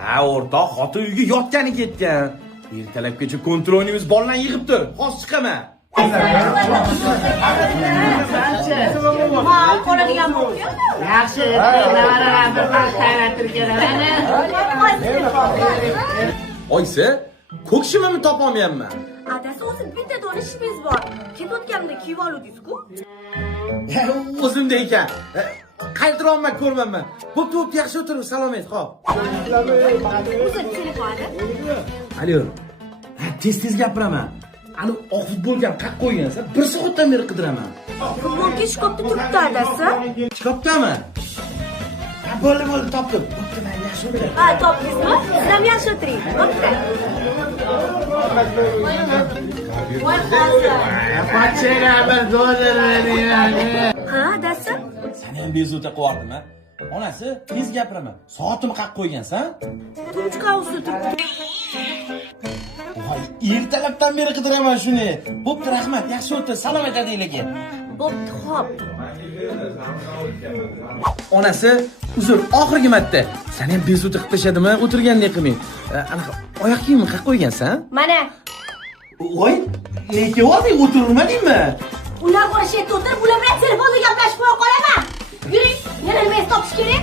Ha, o'rtoq, xotin uyga yotgani ketgan. Ertalabgacha kontrolimiz boladan yig'ibdi. Hozir chiqaman. Qoladigan bo'ldi. Yaxshi, nevaralarni bir qaytartirganlar. Oysi, ko'kshimimni topolmayapman. Adasi o'zi bitta dona ishingiz bor. Ketayotganimda kiyib oluvdingiz-ku. O'zimda ekan. Qaytarolmay ko'rmanman. Bo'pti, yaxshi o'tirib, salomat, xo'p. O'zi telefoni. Alo. Tez gapiraman. Ani oq futbolga ham qaq qo'ygansan, 1 soatdan beri qidiraman. Futbolga shkopda turibdi adasi. Shkopdami? Bo'ldi, topdim. Bo'pti, men yaxshi o'tiraman. Ha, topdingizmi? Siz ham yaxshi o'tiring. Bo'pti. Voy hozir. Pochega bir dollar bering. Ha, adasi? Seni ham bezovta qilyaptimi? Onasi, tez gapiraman. Soatimni qaq qo'ygansan? Tunchqa ustida turibdi. Voy, ertalabdan beri qidiraman shuni. Bo'pti, rahmat. Yaxshi o'tir, salomat adinglarga. Bo'pti, xo'p. Onasi, uzr, oxirgi marta. Seni ham bezovta qilib tashladimi? O'tirgandek qilmang. Anaqa oyoq kiyimni qaq qo'ygansan? Mana. Voy, lekin o'zing o'tirmadingmi? Ular bor yerda o'tirib, ular bilan telefonda gaplashib qo'ya qolaman. Yuring, yana nima topish kerak?